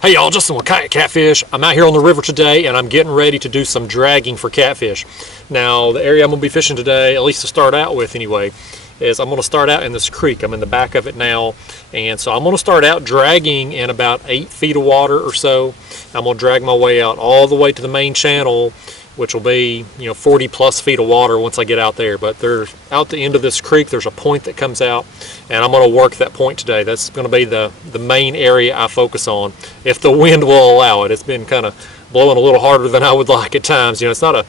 Hey y'all, Justin with Kayak Catfish. I'm out here on the river today and I'm getting ready to do some dragging for catfish. Now the area I'm going to be fishing today, at least to start out with anyway, is I'm going to start out in this creek. I'm in the back of it now, and so I'm going to start out dragging in about 8 feet of water or so. I'm going to drag my way out all the way to the main channel, which will be 40 plus feet of water once I get out there. But there's out the end of this creek, there's a point that comes out, and I'm going to work that point today. That's going to be the main area I focus on, if the wind will allow it. It's been kind of blowing a little harder than I would like at times. It's not a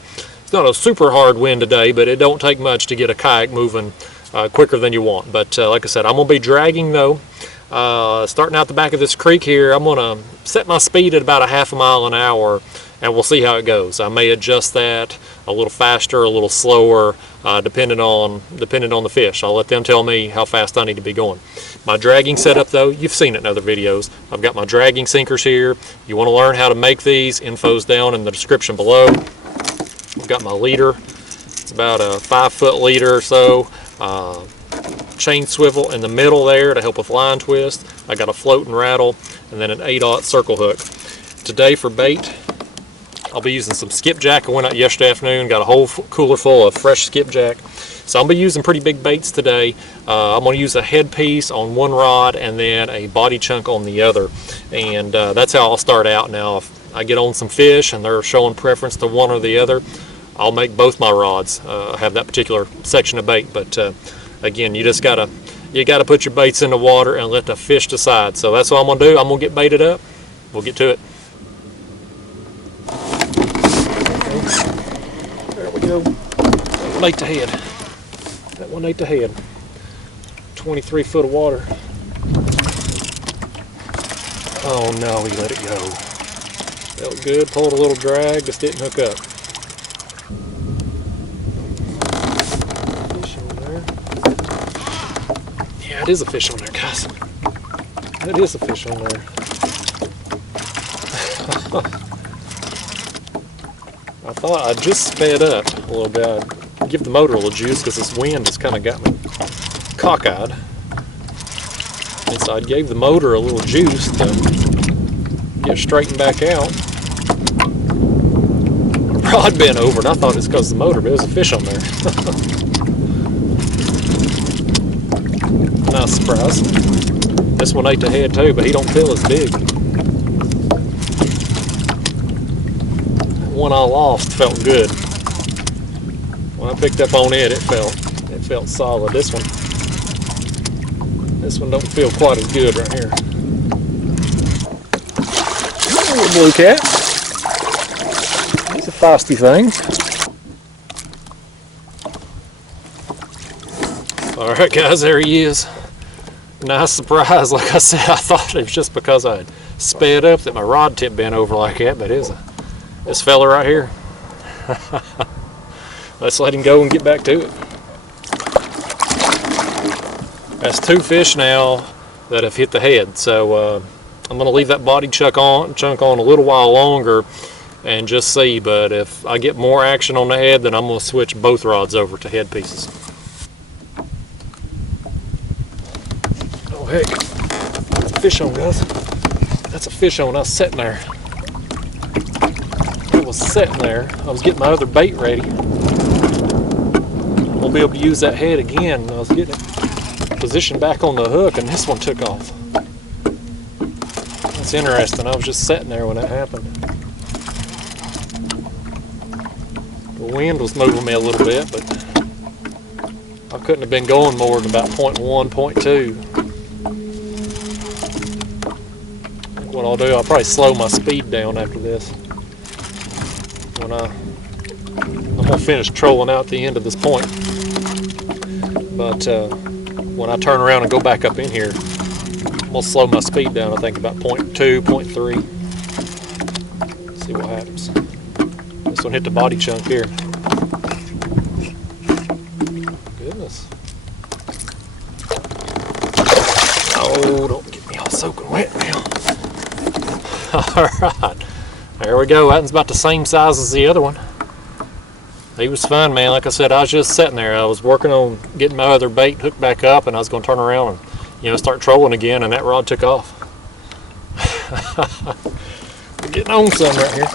super hard wind today, but it don't take much to get a kayak moving quicker than you want. But like I said, I'm going to be dragging though. Starting out the back of this creek here, I'm going to set my speed at about a half a mile an hour, and we'll see how it goes. I may adjust that a little faster, a little slower, depending on the fish. I'll let them tell me how fast I need to be going. My dragging setup though, you've seen it in other videos. I've got my dragging sinkers here. You want to learn how to make these, info's down in the description below. I've got my leader. It's about a 5-foot leader or so. Chain swivel in the middle there to help with line twist. I got a float and rattle, and then an 8/0 circle hook. Today for bait, I'll be using some skipjack. I went out yesterday afternoon, got a whole cooler full of fresh skipjack. So I'll be using pretty big baits today. I'm going to use a headpiece on one rod and then a body chunk on the other. And that's how I'll start out. Now if I get on some fish and they're showing preference to one or the other, I'll make both my rods have that particular section of bait. But again, you gotta put your baits in the water and let the fish decide. So that's what I'm gonna do. I'm gonna get baited up. We'll get to it. There we go. That one ate the head. That one ate the head. 23 foot of water. Oh no, he let it go. Felt good, pulled a little drag, just didn't hook up. Fish on there. Yeah, it is a fish on there, guys. It is a fish on there. I thought I just sped up a little bit. I'd give the motor a little juice because this wind has kind of got me cockeyed. And so I gave the motor a little juice to get straightened back out. The rod bent over, and I thought it's because of the motor, but it was a fish on there. Nice surprise. This one ate the head too, but he don't feel as big. One I lost felt good. When I picked up on it, it felt solid. This one don't feel quite as good right here. Little blue cat. He's a feisty thing. All right, guys, there he is. Nice surprise. Like I said, I thought it was just because I sped up that my rod tip bent over like that, but it's this fella right here. Let's let him go and get back to it. That's 2 fish now that have hit the head, so I'm going to leave that body chunk on a little while longer and just see. But if I get more action on the head, then I'm going to switch both rods over to head pieces. Oh heck, that's a fish on, guys. That's a fish on. I was sitting there. I was sitting there. I was getting my other bait ready. I'm gonna be able to use that head again. I was getting it positioned back on the hook, and this one took off. That's interesting. I was just sitting there when that happened. The wind was moving me a little bit, but I couldn't have been going more than about 0.1, 0.2. I think what I'll do, I'll probably slow my speed down after this. When I'm gonna finish trolling out the end of this point, but when I turn around and go back up in here, I'm gonna slow my speed down. I think about 0.2, 0.3. See what happens. This one hit the body chunk here. Goodness. Oh, don't get me all soaking wet now. All right. There we go. That one's about the same size as the other one. He was fun, man. Like I said, I was just sitting there. I was working on getting my other bait hooked back up, and I was going to turn around and start trolling again, and that rod took off. We're getting on some right here.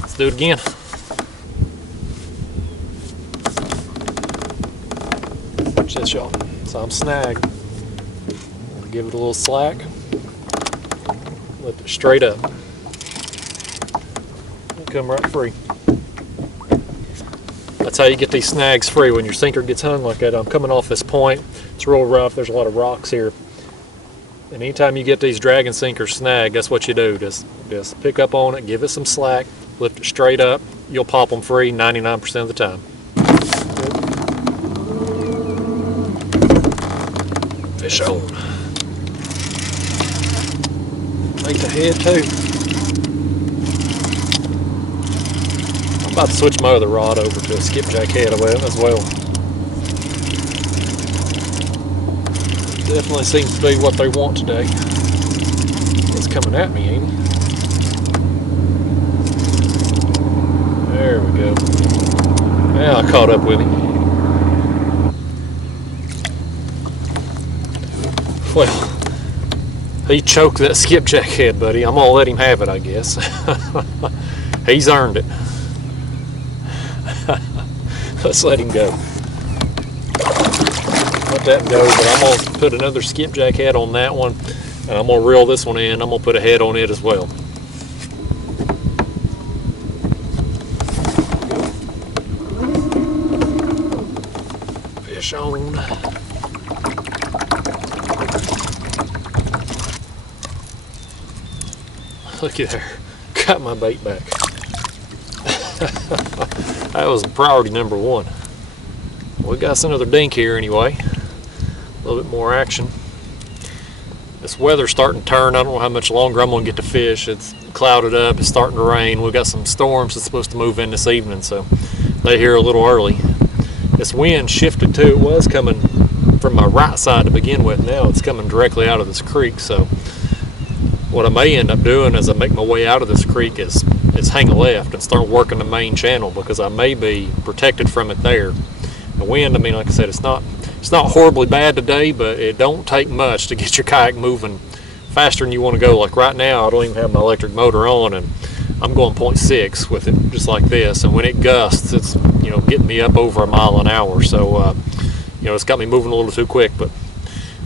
Let's do it again. Watch this, y'all. So I'm snagged. I'm gonna give it a little slack. Lift it straight up. It'll come right free. That's how you get these snags free when your sinker gets hung like that. I'm coming off this point. It's real rough. There's a lot of rocks here. And anytime you get these dragging sinkers snagged, that's what you do. Just pick up on it, give it some slack, lift it straight up. You'll pop them free 99% of the time. Fish on. Make the head too. I'm about to switch my other rod over to a skipjack head as well. Definitely seems to be what they want today. It's coming at me, ain't he? There we go. Yeah, I caught up with him. Well, he choked that skipjack head, buddy. I'm gonna let him have it, I guess. He's earned it. Let's let him go. Let that go, but I'm gonna put another skipjack head on that one, and I'm gonna reel this one in. I'm gonna put a head on it as well. Fish on. Look at there. Got my bait back. That was priority number one. We got us another dink here anyway. A little bit more action. This weather's starting to turn. I don't know how much longer I'm going to get to fish. It's clouded up. It's starting to rain. We've got some storms that's supposed to move in this evening, so they're here a little early. This wind shifted too. It was coming from my right side to begin with. Now it's coming directly out of this creek, so what I may end up doing as I make my way out of this creek is hang a left and start working the main channel, because I may be protected from it there. The wind, I mean, like I said, it's not horribly bad today, but it don't take much to get your kayak moving faster than you want to go. Like right now, I don't even have my electric motor on, and I'm going 0.6 with it, just like this. And when it gusts, it's getting me up over a mile an hour. So it's got me moving a little too quick, but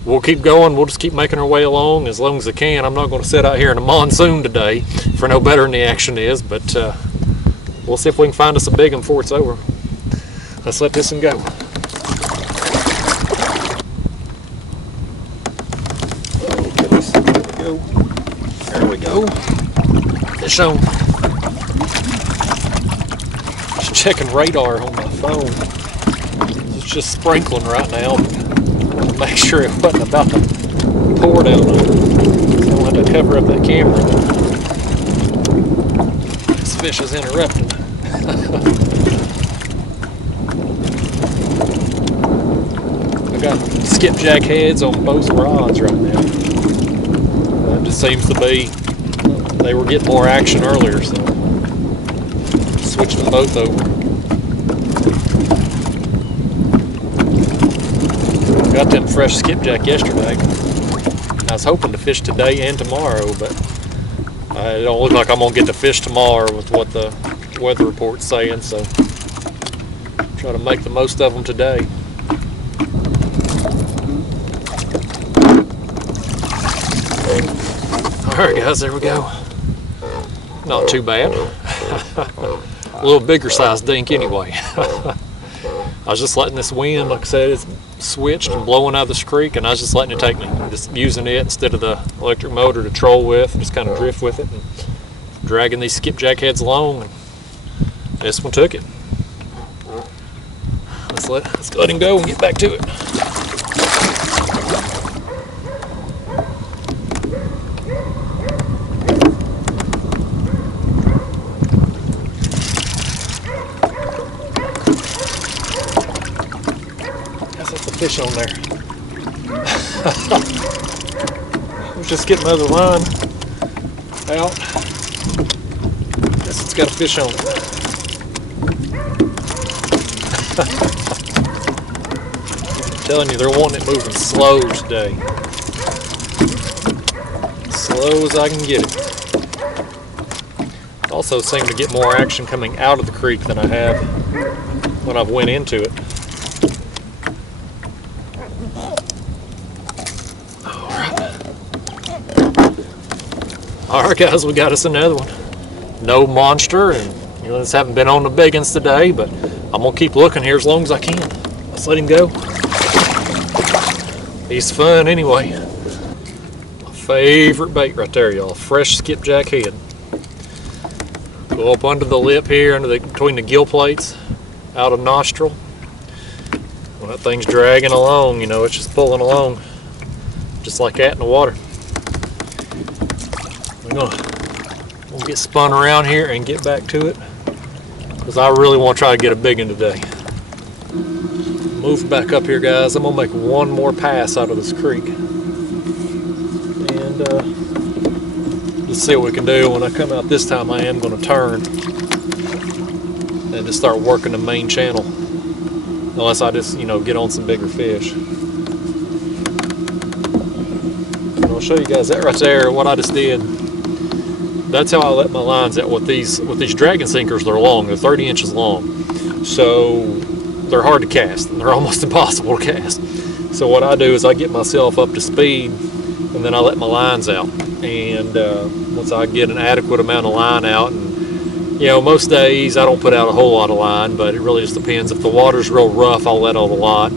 we'll keep going. We'll just keep making our way along as long as I can. I'm not going to sit out here in a monsoon today for no better than the action is, but we'll see if we can find us a big one before it's over. Let's let this one go. Oh, goodness. There we go. Fish on. Just checking radar on my phone. It's just sprinkling right now. Make sure it wasn't about to pour down on it. So I had to cover up that camera. This fish is interrupting. I got skipjack heads on both rods right now. That just seems to be, they were getting more action earlier, so switched them both over. Got them fresh skipjack yesterday. I was hoping to fish today and tomorrow, but it don't look like I'm gonna get to fish tomorrow with what the weather report's saying, so try to make the most of them today. Alright guys, there we go. Not too bad. A little bigger size dink anyway. I was just letting this wind, like I said, it's switched and blowing out of this creek, and I was just letting it take me. Just using it instead of the electric motor to troll with, just kind of drift with it and dragging these skipjack heads along, and this one took it. Let's let him go and get back to it. Fish on there. Let's just get my other line out. Guess it's got a fish on it. I'm telling you, they're wanting it moving slow today. slow as I can get it. Also seem to get more action coming out of the creek than I have when I've went into it. Alright guys, we got us another one. No monster, and this haven't been on the big ones today, but I'm gonna keep looking here as long as I can. Let's let him go. He's fun anyway. My favorite bait right there, y'all. Fresh skipjack head. Go up under the lip here, between the gill plates, out of nostril. When that thing's dragging along, it's just pulling along, just like that in the water. We'll get spun around here and get back to it, because I really want to try to get a big one today. Move back up here, guys. I'm gonna make one more pass out of this creek, and just see what we can do. When I come out this time, I am going to turn and just start working the main channel, unless I just get on some bigger fish. And I'll show you guys that right there, what I just did. That's how I let my lines out with these dragon sinkers. They're long, they're 30 inches long, so they're hard to cast, and they're almost impossible to cast. So what I do is I get myself up to speed, and then I let my lines out. And once I get an adequate amount of line out, and most days I don't put out a whole lot of line, but it really just depends. If the water's real rough, I'll let out a lot.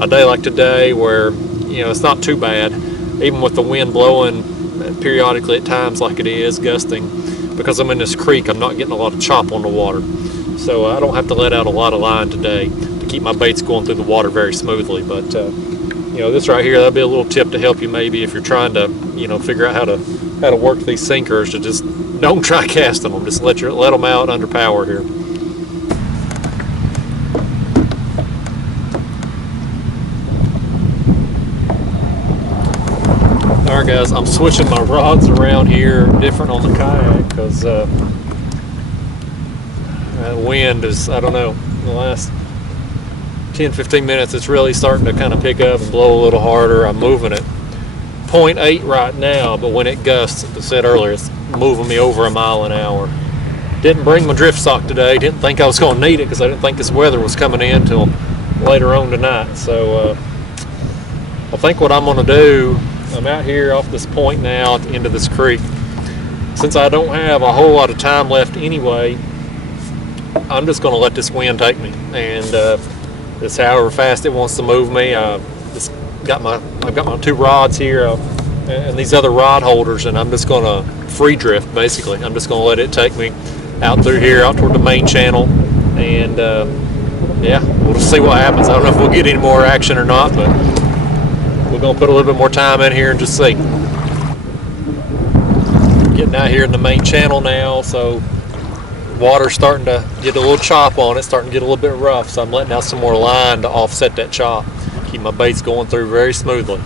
A day like today, where it's not too bad, even with the wind blowing periodically at times like it is, gusting, because I'm in this creek, I'm not getting a lot of chop on the water, so I don't have to let out a lot of line today to keep my baits going through the water very smoothly. But this right here, that'd be a little tip to help you maybe if you're trying to figure out how to work these sinkers. To just don't try casting them, just let them out under power here. Alright guys, I'm switching my rods around here different on the kayak, because that wind is, I don't know, the last 10-15 minutes it's really starting to kind of pick up and blow a little harder. I'm moving at 0.8 right now, but when it gusts, as I said earlier, it's moving me over a mile an hour. Didn't bring my drift sock today, didn't think I was going to need it, because I didn't think this weather was coming in till later on tonight. So I think what I'm going to do, I'm out here off this point now at the end of this creek. Since I don't have a whole lot of time left anyway, I'm just going to let this wind take me, and just however fast it wants to move me. I've got my 2 rods here and these other rod holders, and I'm just going to free drift basically. I'm just going to let it take me out through here, out toward the main channel, and yeah, we'll just see what happens. I don't know if we'll get any more action or not, but we're going to put a little bit more time in here and just see. Getting out here in the main channel now, so water's starting to get a little chop on it, starting to get a little bit rough, so I'm letting out some more line to offset that chop, keep my baits going through very smoothly.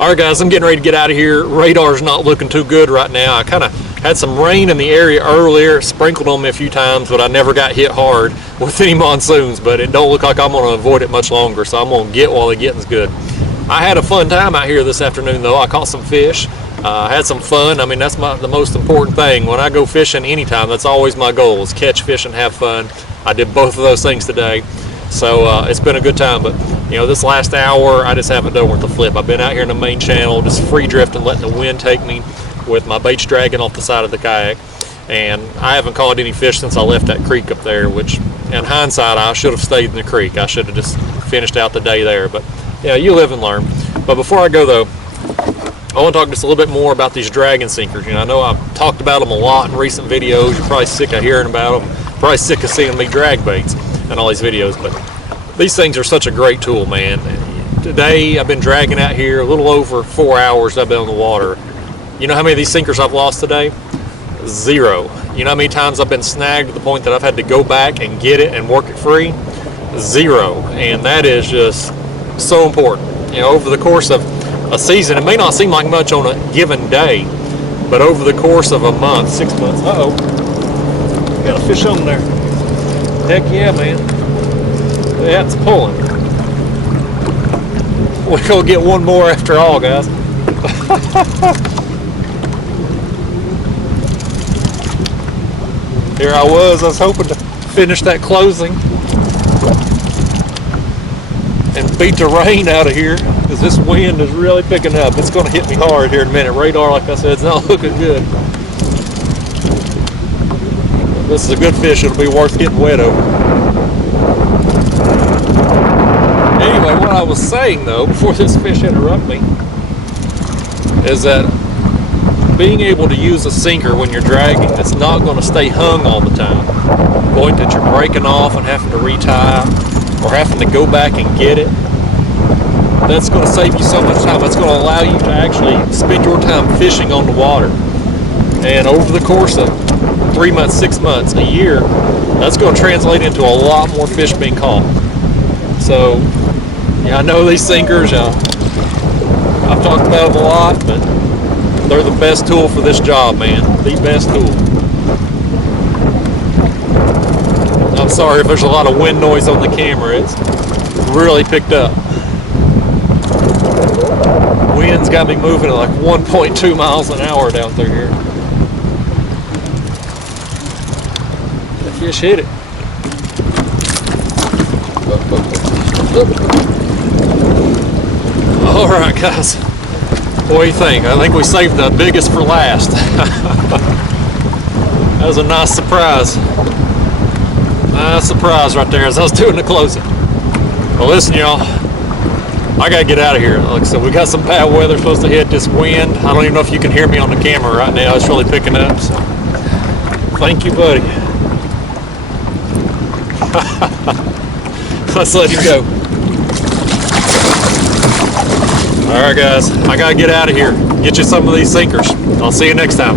Alright guys, I'm getting ready to get out of here. Radar's not looking too good right now. I kind of had some rain in the area earlier, sprinkled on me a few times, but I never got hit hard with any monsoons, but it don't look like I'm going to avoid it much longer, so I'm going to get while the getting's good. I had a fun time out here this afternoon though. I caught some fish, had some fun. I mean, that's the most important thing. When I go fishing anytime, that's always my goal, is catch fish and have fun. I did both of those things today, so it's been a good time. But this last hour, I just haven't done worth a flip. I've been out here in the main channel, just free drifting, letting the wind take me, with my baits dragging off the side of the kayak. And I haven't caught any fish since I left that creek up there, which in hindsight, I should have stayed in the creek. I should have just finished out the day there, but yeah, you live and learn. But before I go though, I want to talk just a little bit more about these dragon sinkers. I know I've talked about them a lot in recent videos. You're probably sick of hearing about them, probably sick of seeing me drag baits in all these videos, but these things are such a great tool, man. Today I've been dragging out here a little over 4 hours. I've been on the water. You know how many of these sinkers I've lost today? 0. You know how many times I've been snagged to the point that I've had to go back and get it and work it free? 0. And that is just so important. Over the course of a season, it may not seem like much on a given day, but over the course of a month, 6 months, got a fish on there. Heck yeah, man. Yeah, it's pulling. We're gonna get one more after all, guys. Here I was hoping to finish that closing and beat the rain out of here, because this wind is really picking up. It's going to hit me hard here in a minute. Radar, like I said, it's not looking good. This is a good fish. It'll be worth getting wet over. Anyway, what I was saying though, before this fish interrupted me, is that being able to use a sinker when you're dragging, it's not going to stay hung all the time. The point that you're breaking off and having to retie or having to go back and get it, that's going to save you so much time. That's going to allow you to actually spend your time fishing on the water. And over the course of 3 months, 6 months, a year, that's going to translate into a lot more fish being caught. So, yeah, I know these sinkers, I've talked about them a lot, but they're the best tool for this job, man. The best tool. I'm sorry if there's a lot of wind noise on the camera. It's really picked up. Wind's got me moving at like 1.2 miles an hour down through here. The fish hit it. All right, guys. What do you think? I think we saved the biggest for last. That was a nice surprise. Nice surprise right there as I was doing the closing. Well, listen, y'all. I gotta get out of here. Like I said, we got some bad weather supposed to hit. This wind. I don't even know if you can hear me on the camera right now. It's really picking up. So, thank you, buddy. Let's let him go. All right, guys. I gotta get out of here. Get you some of these sinkers. I'll see you next time.